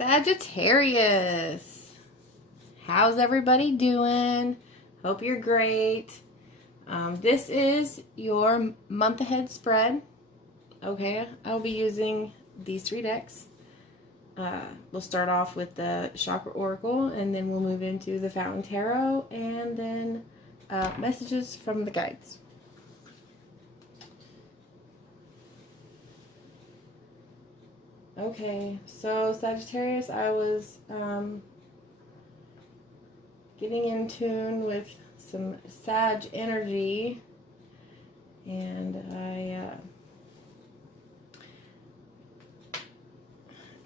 Sagittarius, how's everybody doing? Hope you're great. This is your month ahead spread. Okay, I'll be using these 3 decks. We'll start off with the Chakra Oracle, and then we'll move into the Fountain Tarot, and then messages from the guides. Okay, so Sagittarius, I was getting in tune with some Sag energy, and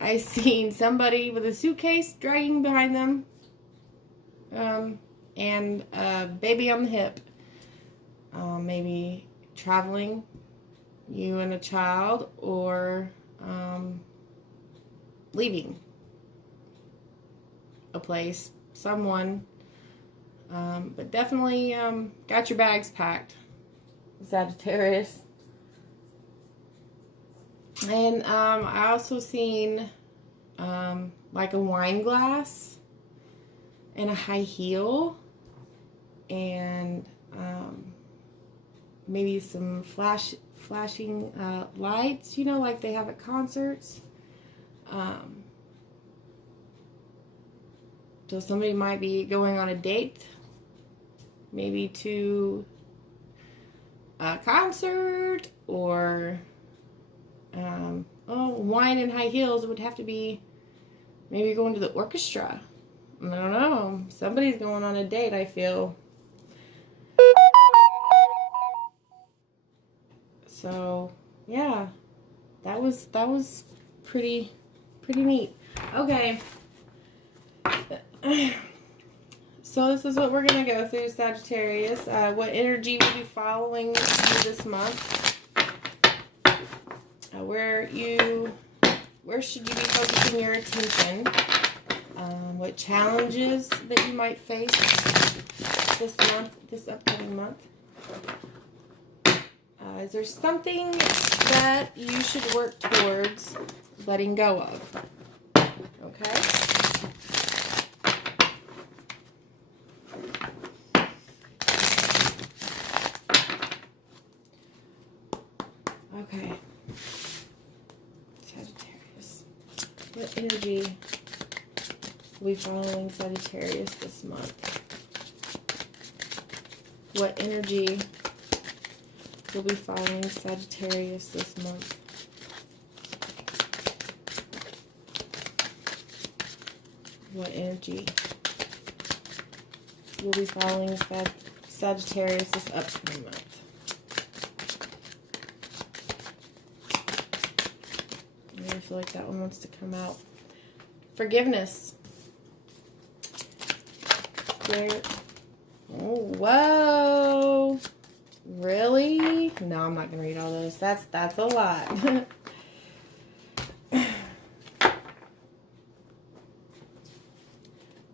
I seen somebody with a suitcase dragging behind them, and a baby on the hip. Maybe traveling, you and a child, or leaving a place, someone, but definitely got your bags packed, Sagittarius. And I also seen like a wine glass and a high heel, and maybe some flashing lights, you know, like they have at concerts. So somebody might be going on a date, maybe to a concert, or wine and high heels. It would have to be maybe going to the orchestra. I don't know. Somebody's going on a date, I feel. So yeah, that was pretty neat. Okay. So this is what we're going to go through, Sagittarius. What energy will be following you this month? Where should you be focusing your attention? What challenges that you might face this upcoming month? Is there something that you should work towards letting go of? Okay. Okay. Sagittarius. What energy will be following Sagittarius this month? What energy will be following Sagittarius this month? What energy will be following Sagittarius this upcoming month? I feel like that one wants to come out. Forgiveness. Oh, whoa. Really? No, I'm not going to read all those. That's a lot.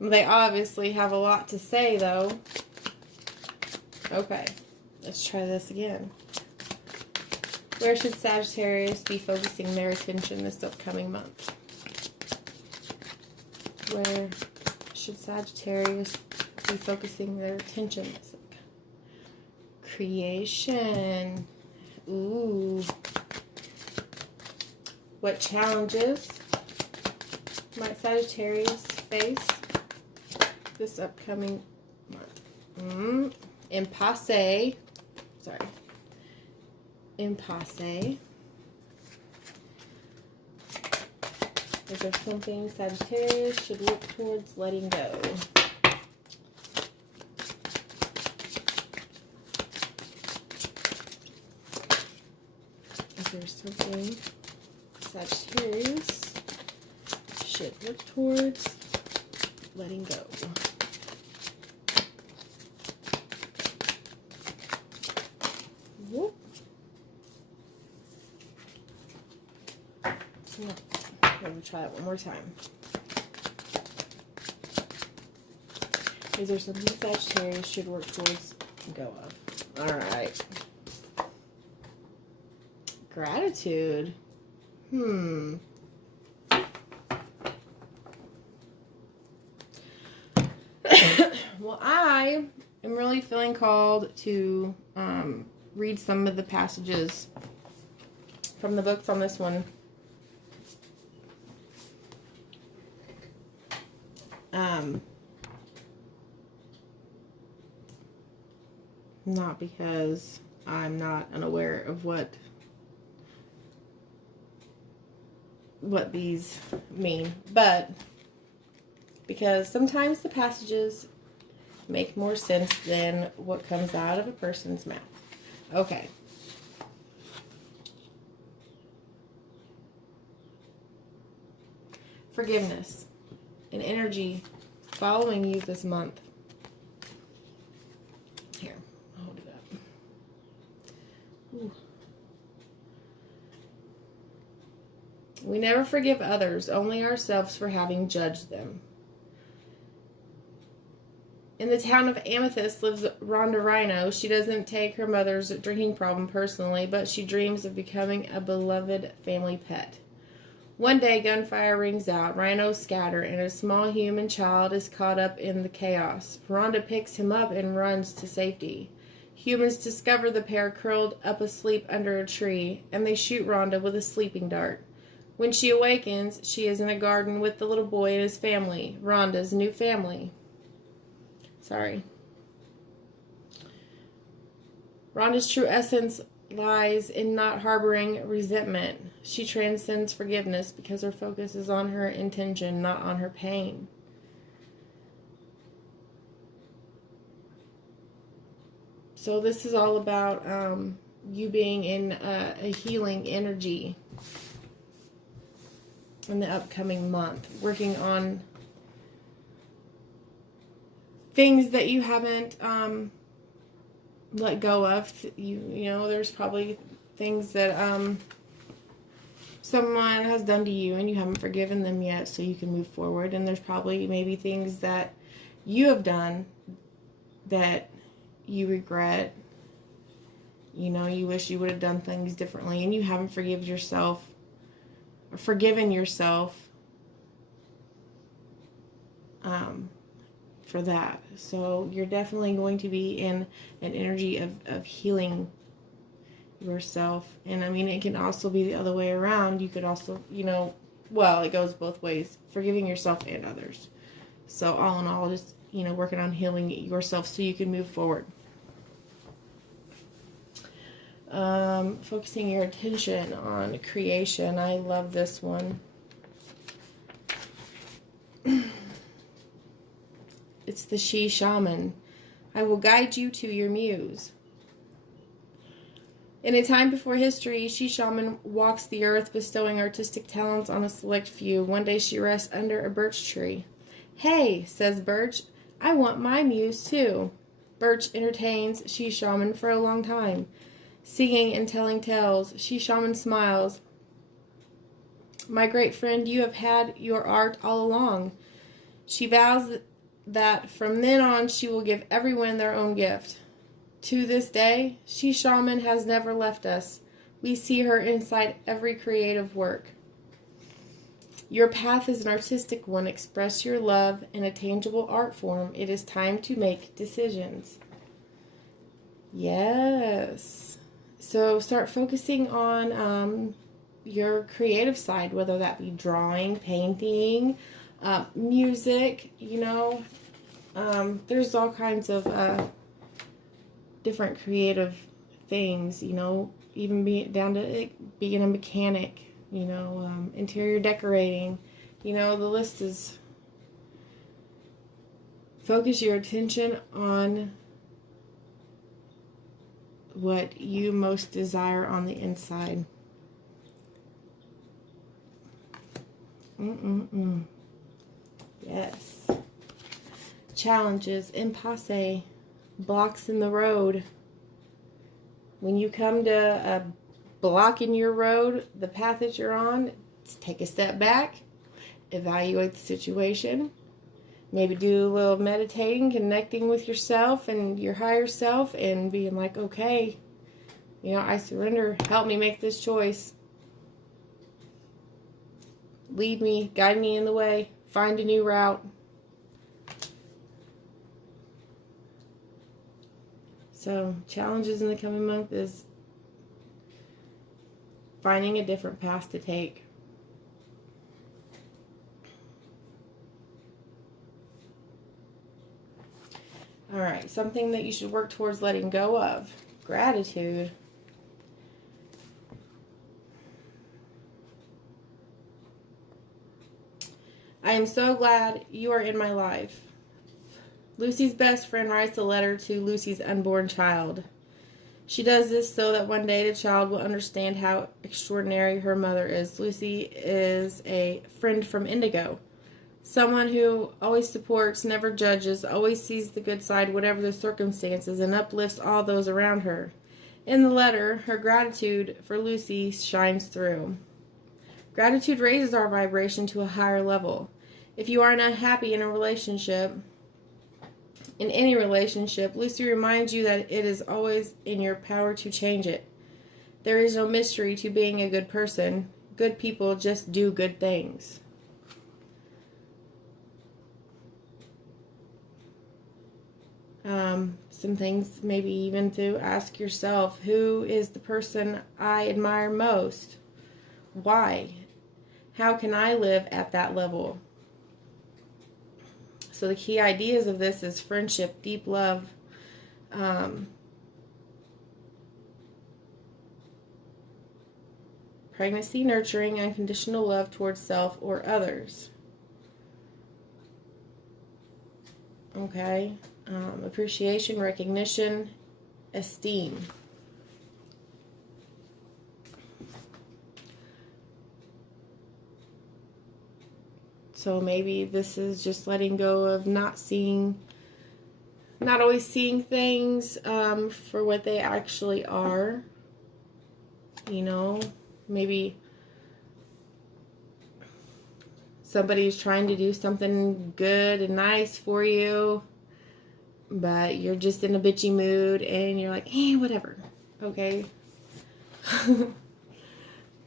They obviously have a lot to say, though. Okay, let's try this again. Where should Sagittarius be focusing their attention this upcoming month? Where should Sagittarius be focusing their attention this upcoming? Creation. Ooh. What challenges might Sagittarius face this upcoming month? Impasse. Sorry. Impasse. Is there something Sagittarius should look towards letting go? Is there something Sagittarius should look towards letting go? Whoop. Let me try it one more time. Is there something Sagittarius should work towards and go of? Alright. Gratitude. I am really feeling called to read some of the passages from the books on this one. Not because I'm not unaware of what these mean, but because sometimes the passages make more sense than what comes out of a person's mouth. Okay. Forgiveness, an energy following you this month. Here, I'll hold it up. Ooh. We never forgive others, only ourselves for having judged them. In the town of Amethyst lives Rhonda Rhino. She doesn't take her mother's drinking problem personally, but she dreams of becoming a beloved family pet. One day, gunfire rings out, rhinos scatter, and a small human child is caught up in the chaos. Rhonda picks him up and runs to safety. Humans discover the pair curled up asleep under a tree, and they shoot Rhonda with a sleeping dart. When she awakens, she is in a garden with the little boy and his family, Rhonda's new family. Rhonda's true essence lies in not harboring resentment. She transcends forgiveness because her focus is on her intention, not on her pain. So this is all about you being in a healing energy in the upcoming month, working on things that you haven't let go of. You know, there's probably things that someone has done to you and you haven't forgiven them yet, so you can move forward. And there's probably maybe things that you have done that you regret. You know, you wish you would have done things differently, and you haven't forgiven yourself for that. So you're definitely going to be in an energy of healing yourself. And I mean, it can also be the other way around. You could also, you know, well, it goes both ways, forgiving yourself and others. So all in all, just, you know, working on healing yourself so you can move forward. Focusing your attention on creation. I love this one. It's the she shaman. I will guide you to your muse. In a time before history, she shaman walks the earth, bestowing artistic talents on a select few. One day she rests under a birch tree. Hey, says Birch, I want my muse too. Birch entertains she shaman for a long time, singing and telling tales. She shaman smiles. My great friend, you have had your art all along. She vows that from then on she will give everyone their own gift. To this day, she shaman has never left us. We see her inside every creative work. Your path is an artistic one. Express your love in a tangible art form. It is time to make decisions. Yes. So start focusing on your creative side, whether that be drawing, painting, music, you know. There's all kinds of different creative things, you know, even down to being a mechanic, you know, interior decorating, you know, the list is. Focus your attention on what you most desire on the inside. Yes. Challenges, impasse, blocks in the road. When you come to a block in your road, the path that you're on, take a step back, evaluate the situation, maybe do a little meditating, connecting with yourself and your higher self, and being like, okay, you know, I surrender. Help me make this choice. Lead me, guide me in the way, find a new route. So challenges in the coming month is finding a different path to take. All right, something that you should work towards letting go of. Gratitude. I am so glad you are in my life. Lucy's best friend writes a letter to Lucy's unborn child. She does this so that one day the child will understand how extraordinary her mother is. Lucy is a friend from Indigo. Someone who always supports, never judges, always sees the good side, whatever the circumstances, and uplifts all those around her. In the letter, her gratitude for Lucy shines through. Gratitude raises our vibration to a higher level. If you are unhappy in a relationship, in any relationship, Lucy reminds you that it is always in your power to change it. There is no mystery to being a good person. Good people just do good things. Some things maybe even to ask yourself, who is the person I admire most? Why? How can I live at that level? So the key ideas of this is friendship, deep love, pregnancy, nurturing, unconditional love towards self or others. Okay. Appreciation, recognition, esteem. So maybe this is just letting go of not always seeing things for what they actually are. You know, maybe somebody's trying to do something good and nice for you, but you're just in a bitchy mood and you're like, whatever. Okay. You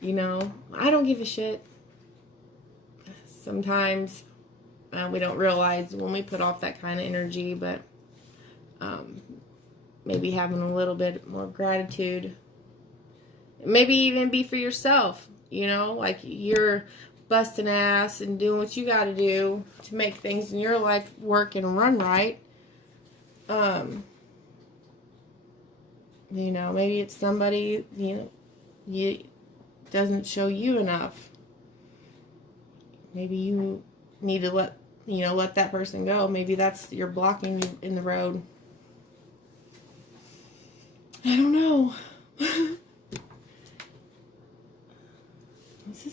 know, I don't give a shit. Sometimes we don't realize when we put off that kind of energy, but maybe having a little bit more gratitude. Maybe even be for yourself, you know, like you're busting ass and doing what you got to do to make things in your life work and run right. You know, maybe it's somebody, you doesn't show you enough. Maybe you need to let that person go. Maybe that's you're blocking you in the road. I don't know. This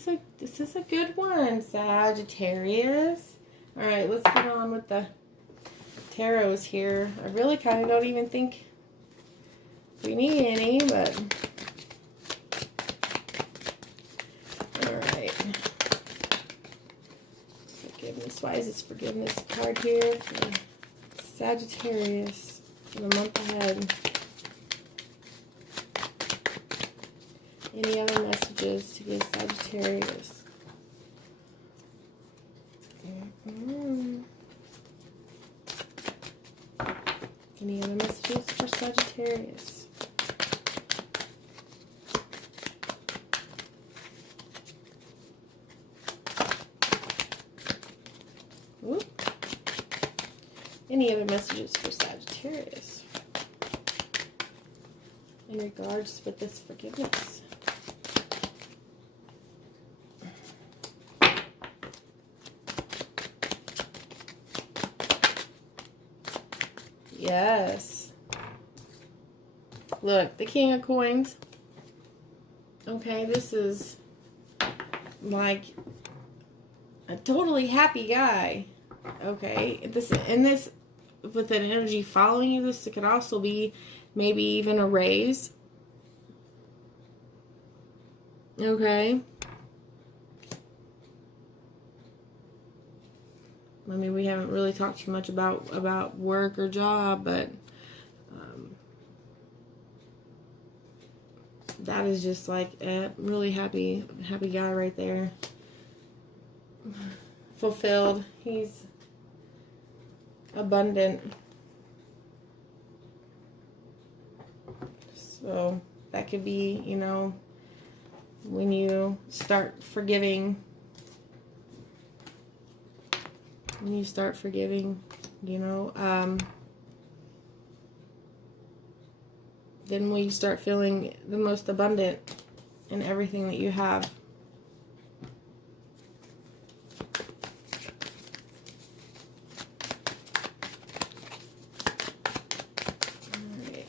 is a good one, Sagittarius. All right, let's get on with the tarots here. I really kind of don't even think we need any, but all right. Forgiveness. Why is this forgiveness card here for Sagittarius for the month ahead? Any other messages to give Sagittarius? Any other messages for Sagittarius? Whoop. Any other messages for Sagittarius in regards with this forgiveness? Yes. Look, the King of Coins. Okay, this is like a totally happy guy. Okay, this with an energy following you, this could also be maybe even a raise. Okay. I mean, we haven't really talked too much about work or job, but that is just like a really happy guy right there. Fulfilled. He's abundant. So that could be, you know, when you start forgiving. When you start forgiving, you know, then when you start feeling the most abundant in everything that you have. Alright.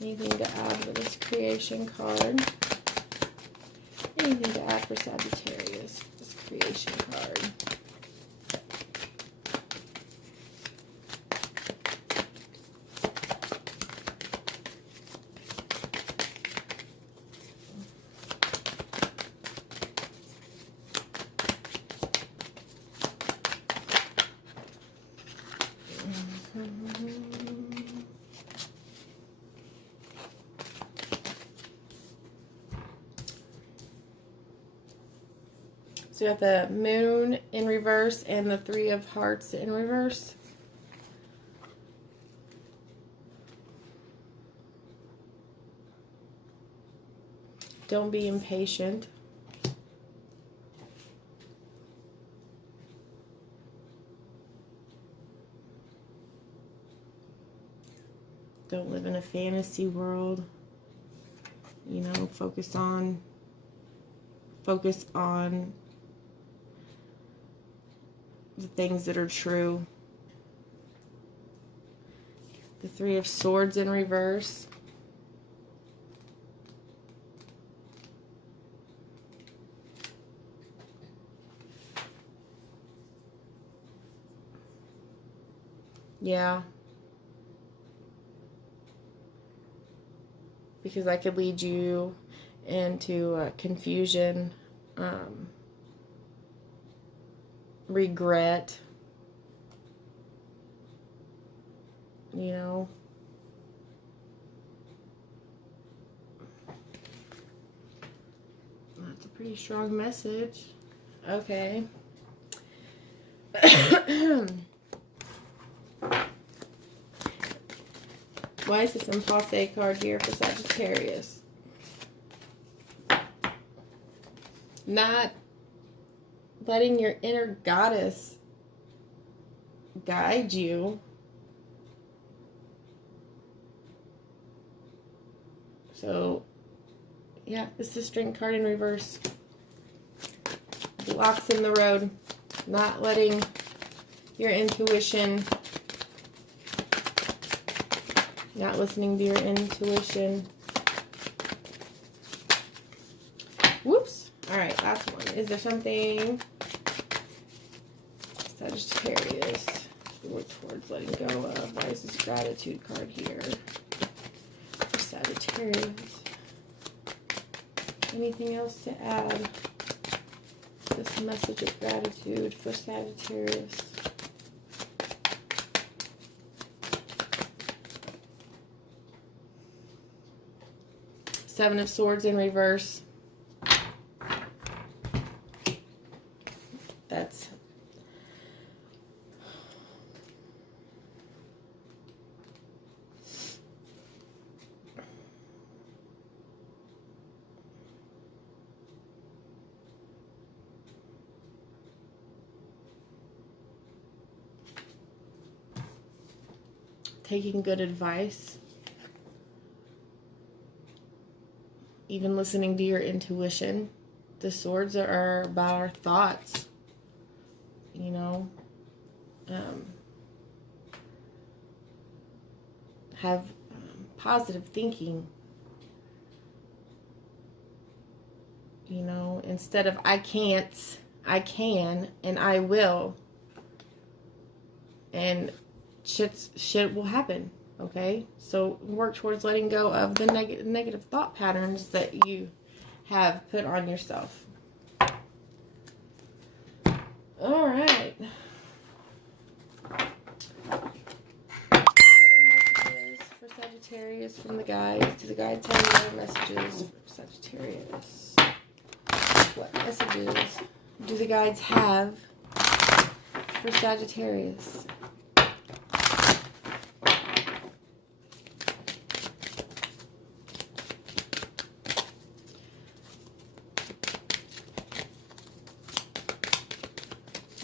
Anything to add for this creation card? Anything to add for Sagittarius? This creation card. So you have the Moon in reverse and the Three of Hearts in reverse. Don't be impatient. Don't live in a fantasy world. You know, focus on the things that are true. The Three of Swords in reverse. Yeah. Because that could lead you into confusion, regret, you know. That's a pretty strong message. Okay. Why is this Impasse card here for Sagittarius? Not letting your inner goddess guide you. So, yeah, this is the Strength card in reverse. Blocks in the road. Not letting your intuition, not listening to your intuition. Whoops. All right, last one. Is there something Sagittarius to work towards letting go of? Why is this Gratitude card here for Sagittarius? Anything else to add? This message of gratitude for Sagittarius. Seven of Swords in reverse. That's taking good advice. Even listening to your intuition. The swords are about our thoughts. You know, have positive thinking. You know, instead of I can't, I can, and I will. And shit will happen. Okay, so work towards letting go of the negative thought patterns that you have put on yourself. All right. Messages for Sagittarius from the guides. Do the guides have any other messages for Sagittarius? What messages do the guides have for Sagittarius?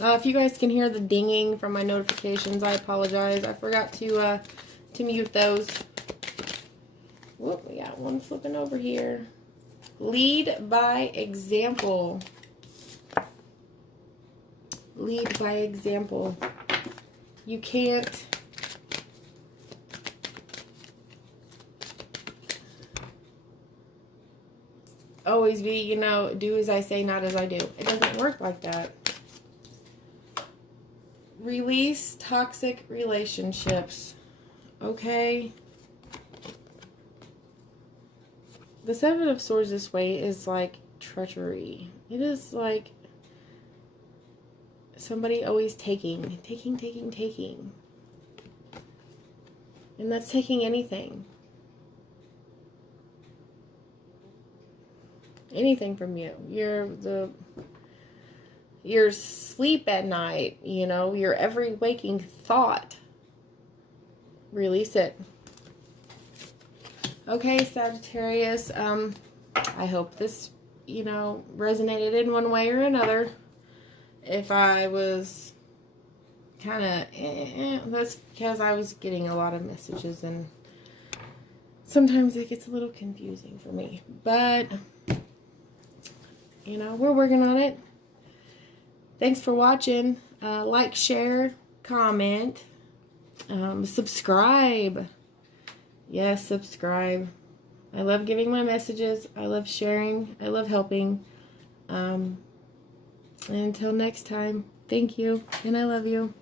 If you guys can hear the dinging from my notifications, I apologize. I forgot to mute those. Whoop, we got one flipping over here. Lead by example. Lead by example. You can't always be, you know, do as I say, not as I do. It doesn't work like that. Release toxic relationships. Okay. The Seven of Swords this way is like treachery. It is like somebody always taking. And that's taking anything. Anything from you. Your sleep at night, you know, your every waking thought. Release it. Okay, Sagittarius, I hope this, you know, resonated in one way or another. If I was kind of, that's because I was getting a lot of messages, and sometimes it gets a little confusing for me. But, you know, we're working on it. Thanks for watching. Like, share, comment, subscribe. Yes, subscribe. I love giving my messages. I love sharing. I love helping. And until next time, thank you, and I love you.